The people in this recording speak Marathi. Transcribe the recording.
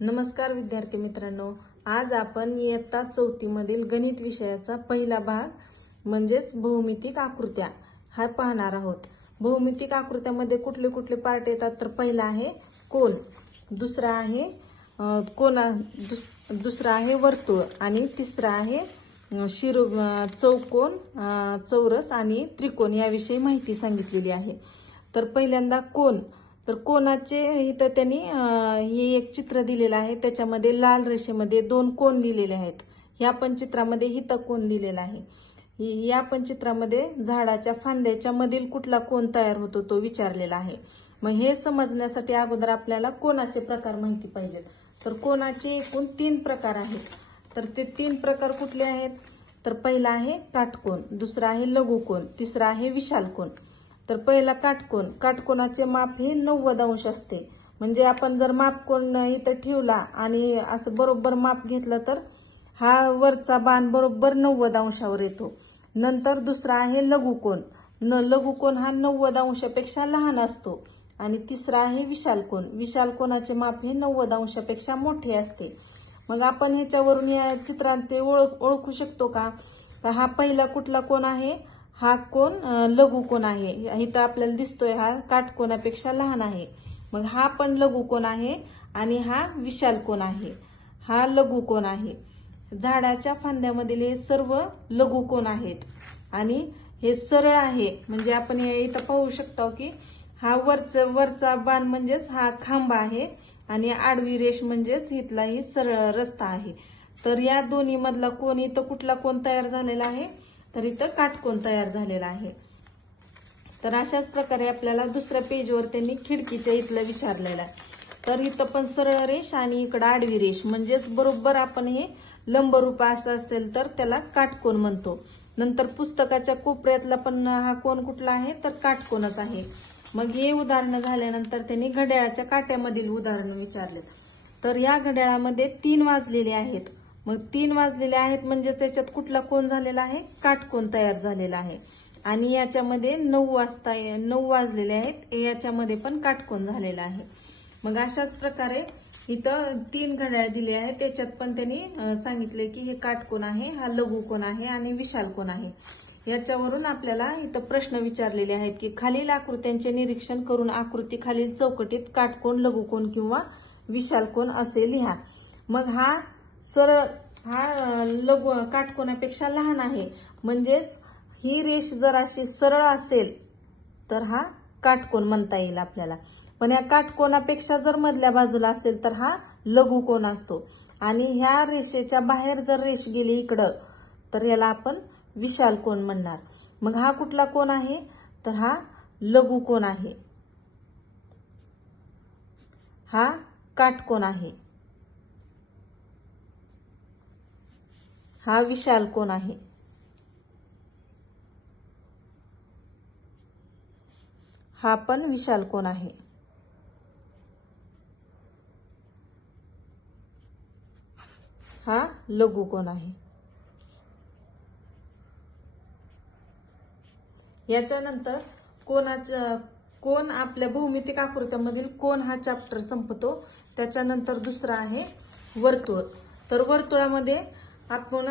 नमस्कार विद्यार्थी मित्रांनो, आज आपण इयत्ता 4थी मधील गणित विषयाचा पहिला भाग म्हणजेच भौमितिक आकृत्या हा पाहणार आहोत। भौमितिक आकृत्यामध्ये कुठले कुठले पार्ट येतात तर पहिला आहे कोन, दुसरा आहे दुसरा आहे वर्तुळ आणि तिसरा आहे चौकोन, चौरस आणि त्रिकोण याविषयी माहिती सांगितलेली आहे। तर पहिल्यांदा कोन, तर कोनाचे इथं त्यांनी हे एक चित्र दिलेलं आहे, त्याच्यामध्ये लाल रेषेमध्ये दोन कोन दिलेले आहेत। या पण चित्रामध्ये हित कोन दिलेला आहे। या पण चित्रामध्ये झाडाच्या फांद्याच्या मधील कुठला कोन तयार होतो तो विचारलेला आहे। मग हे समजण्यासाठी अगोदर आपल्याला कोनाचे प्रकार माहिती पाहिजेत। तर कोनाचे एकूण 3 प्रकार आहेत। तर ते 3 प्रकार कुठले आहेत तर पहिला आहे काटकोन, दुसरा आहे लघुकोन, तिसरा आहे विशाल कोन। तर पहिला काटकोन, काटकोनाचे माप हे 90 अंश असते। म्हणजे आपण जर माप कोन इथं ठेवला आणि असं बरोबर माप घेतलं तर हा वरचा बाण बरोबर 90 अंशावर येतो। नंतर दुसरा आहे लघुकोन, लघुकोन हा 90 अंशापेक्षा लहान असतो। आणि तिसरा आहे विशाल कोन, विशाल कोनाचे माप हे 90 अंशापेक्षा मोठे असते। मग आपण ह्याच्यावरून या चित्रात ते ओळखू शकतो का? हा पहिला कुठला कोन आहे? हा कोन लघुकोन आहे। इथं आपल्याला दिसतोय हा काटकोनापेक्षा लहान आहे। मग हा पण लघुकोन आहे आणि हा विशाल कोन आहे, हा लघुकोन आहे। झाडाच्या फांद्यामधील हे सर्व लघुकोन आहेत आणि हे सरळ आहे। म्हणजे आपण इथं पाहू शकतो की हा वरचा बाण म्हणजेच हा खांब आहे आणि आडवी रेष म्हणजेच इथला ही सरळ रस्ता आहे। तर या दोन्ही मधला कोन इथं कुठला कोन तयार झालेला आहे तर इथं काटकोन तयार झालेला आहे। तर अशाच प्रकारे आपल्याला दुसऱ्या पेजवर त्यांनी खिडकीच्या इथलं विचारलेलं आहे। तर इथं पण सरळ रेष आणि इकडं आडवी रेष म्हणजेच बरोबर आपण हे लंबरूप असं असेल तर त्याला काटकोन म्हणतो। नंतर पुस्तकाच्या कोपऱ्यातला पण हा कोन कुठला आहे तर काटकोनच आहे। मग हे उदाहरण झाल्यानंतर त्यांनी घड्याळाच्या काट्यामधील उदाहरण विचारले। तर या घड्याळामध्ये 3 वाजलेले आहेत। मग 3 वाजलेले आहेत म्हणजे त्याच्यात कुठला कोन झालेला आहे? काटकोन तयार झालेला आहे। आणि याच्यामध्ये 9 वाजलेले आहेत, याच्यामध्ये पण काटकोन झालेला आहे। मग अशाच प्रकारे इथं 3 घड्याळ दिले आहेत, त्याच्यात पण त्यांनी सांगितले की हे काटकोन आहे, हा लघुकोन आहे आणि विशाल कोन आहे। याच्यावरून आपल्याला इथं प्रश्न विचारलेले आहेत की खालील आकृत्यांचे निरीक्षण करून आकृती खालील चौकटीत काटकोन, लघुकोन किंवा विशाल कोन असे लिहा। मग हा सरळ काटकोनापेक्षा लहान आहे, म्हणजेच ही रेष जर अशी सरळ असेल तर हा काटकोन म्हणता येईल आपल्याला। पण या काटकोनापेक्षा जर मधल्या बाजूला असेल तर हा लघुकोन असतो। आणि ह्या रेषेच्या बाहेर जर रेष गेली इकडं तर याला आपण विशाल कोन म्हणणार। मग हा कुठला कोन आहे तर हा लघुकोन आहे, हा काटकोन आहे, हा विशाल कोन आहे, हा पण विशाल कोन आहे, हा लघुकोन आहे। याच्यानंतर कोन आपल्या भौमितिक आकृत्यामधील कोन हा चॅप्टर संपतो। त्याच्यानंतर दुसरा आहे वर्तुळ। तर वर्तुळामध्ये आपण